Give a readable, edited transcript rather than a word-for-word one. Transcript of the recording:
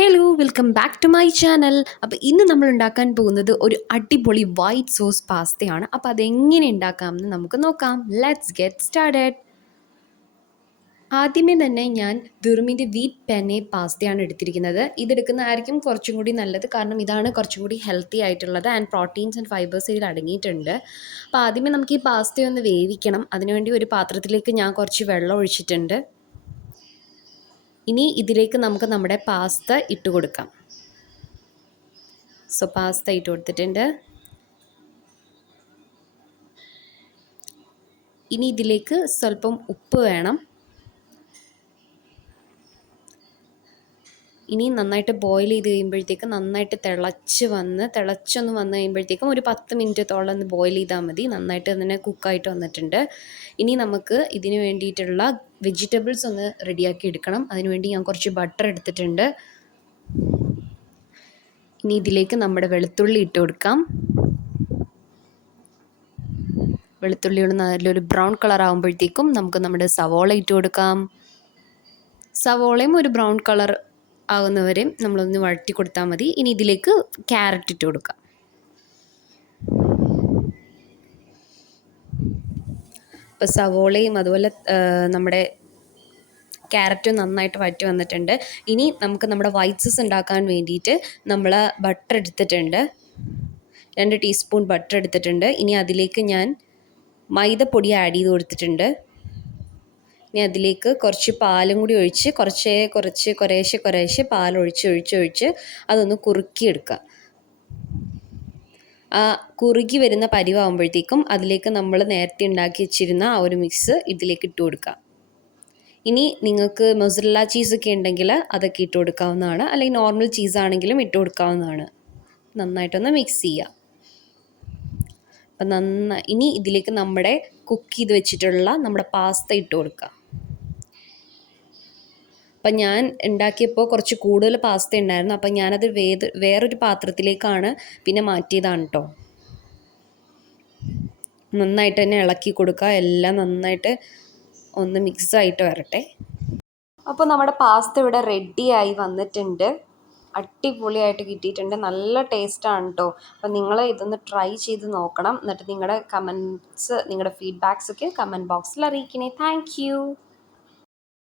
Hello welcome back to my channel. അപ്പോൾ ഇന്ന് നമ്മൾ ഉണ്ടാക്കാൻ പോകുന്നത് ഒരു അടിപൊളി വൈറ്റ് സോസ് പാസ്തയാണ്. അപ്പോൾ അതെങ്ങനെ ഉണ്ടാക്കാമെന്ന് നമുക്ക് നോക്കാം. Let's get started. ആദ്യമേ തന്നെ ഞാൻ ദുർമിൻ്റെ വീറ്റ് പെന്നെ പാസ്തയാണ് എടുത്തിരിക്കുന്നത്. ഇതെടുക്കുന്നതായിരിക്കും കുറച്ചും കൂടി നല്ലത്, കാരണം ഇതാണ് കുറച്ചും കൂടി ഹെൽത്തി ആയിട്ടുള്ളത് ആൻഡ് പ്രോട്ടീൻസ് ആൻഡ് ഫൈബേഴ്സ് ഇതിൽ അടങ്ങിയിട്ടുണ്ട്. അപ്പോൾ ആദ്യമേ നമുക്ക് ഈ പാസ്തയൊന്ന് വേവിക്കണം. അതിനുവേണ്ടി ഒരു പാത്രത്തിലേക്ക് ഞാൻ കുറച്ച് വെള്ളം ഒഴിച്ചിട്ടുണ്ട്. ഇനി ഇതിലേക്ക് നമുക്ക് നമ്മുടെ പാസ്ത ഇട്ട് കൊടുക്കാം. സോ പാസ്ത ഇട്ട് കൊടുത്തിട്ടുണ്ട്. ഇനി ഇതിലേക്ക് സ്വല്പം ഉപ്പ് വേണം. ഇനി നന്നായിട്ട് ബോയിൽ ചെയ്ത് കഴിയുമ്പോഴത്തേക്ക് നന്നായിട്ട് തിളച്ചൊന്ന് വന്നു കഴിയുമ്പോഴത്തേക്കും ഒരു 10 മിനിറ്റത്തോളം ഒന്ന് ബോയിൽ ചെയ്താൽ മതി. നന്നായിട്ട് തന്നെ കുക്കായിട്ട് വന്നിട്ടുണ്ട്. ഇനി നമുക്ക് ഇതിന് വേണ്ടിയിട്ടുള്ള വെജിറ്റബിൾസ് ഒന്ന് റെഡിയാക്കി എടുക്കണം. അതിനുവേണ്ടി ഞാൻ കുറച്ച് ബട്ടർ എടുത്തിട്ടുണ്ട്. ഇനി ഇതിലേക്ക് നമ്മുടെ വെളുത്തുള്ളി ഇട്ട് കൊടുക്കാം. വെളുത്തുള്ളിയോട് നല്ലൊരു ബ്രൗൺ കളർ ആകുമ്പോഴത്തേക്കും നമുക്ക് നമ്മുടെ സവോള ഇട്ട് കൊടുക്കാം. സവോളയും ഒരു ബ്രൗൺ കളർ ആകുന്നവരെയും നമ്മളൊന്ന് വഴറ്റി കൊടുത്താൽ മതി. ഇനി ഇതിലേക്ക് ക്യാരറ്റ് ഇട്ട് കൊടുക്കാം. ഇപ്പോൾ സവോളയും അതുപോലെ നമ്മുടെ ക്യാരറ്റും നന്നായിട്ട് വഴറ്റി വന്നിട്ടുണ്ട്. ഇനി നമുക്ക് നമ്മുടെ വൈറ്റ് സോസ് ഉണ്ടാക്കാൻ വേണ്ടിയിട്ട് നമ്മൾ ബട്ടർ എടുത്തിട്ടുണ്ട്. 2 ടീസ്പൂൺ ബട്ടർ എടുത്തിട്ടുണ്ട്. ഇനി അതിലേക്ക് ഞാൻ മൈദപ്പൊടി ആഡ് ചെയ്ത് കൊടുത്തിട്ടുണ്ട്. ഇനി അതിലേക്ക് കുറച്ച് പാലും കൂടി ഒഴിച്ച് കുറേശ്ശെ പാലൊഴിച്ച് അതൊന്ന് കുറുക്കിയെടുക്കുക. ആ കുറുകി വരുന്ന പരിവാകുമ്പോഴത്തേക്കും അതിലേക്ക് നമ്മൾ നേരത്തെ ഉണ്ടാക്കി വെച്ചിരുന്ന ആ ഒരു മിക്സ് ഇതിലേക്ക് ഇട്ട് കൊടുക്കുക. ഇനി നിങ്ങൾക്ക് മൊസറല്ല ചീസൊക്കെ ഉണ്ടെങ്കിൽ അതൊക്കെ ഇട്ട് കൊടുക്കാവുന്നതാണ്, അല്ലെങ്കിൽ നോർമൽ ചീസാണെങ്കിലും ഇട്ട് കൊടുക്കാവുന്നതാണ്. നന്നായിട്ടൊന്ന് മിക്സ് ചെയ്യുക. അപ്പം ഇനി ഇതിലേക്ക് നമ്മുടെ കുക്ക് ചെയ്ത് വെച്ചിട്ടുള്ള നമ്മുടെ പാസ്ത ഇട്ട് കൊടുക്കുക. അപ്പം ഞാൻ ഉണ്ടാക്കിയപ്പോൾ കുറച്ച് കൂടുതൽ പാസ്ത ഉണ്ടായിരുന്നു. അപ്പം ഞാനത് വേറൊരു പാത്രത്തിലേക്കാണ് പിന്നെ മാറ്റിയതാണ് കേട്ടോ. നന്നായിട്ട് തന്നെ ഇളക്കി കൊടുക്കുക. എല്ലാം നന്നായിട്ട് ഒന്ന് മിക്സായിട്ട് വരട്ടെ. അപ്പോൾ നമ്മുടെ പാസ്ത ഇവിടെ റെഡിയായി വന്നിട്ടുണ്ട്. അടിപൊളിയായിട്ട് കിട്ടിയിട്ടുണ്ട്. നല്ല ടേസ്റ്റാണ് കേട്ടോ. അപ്പം നിങ്ങൾ ഇതൊന്ന് ട്രൈ ചെയ്ത് നോക്കണം. എന്നിട്ട് നിങ്ങളുടെ കമൻറ്റ്സ്, നിങ്ങളുടെ ഫീഡ്ബാക്സൊക്കെ കമൻറ്റ് ബോക്സിൽ അറിയിക്കണേ. Thank you.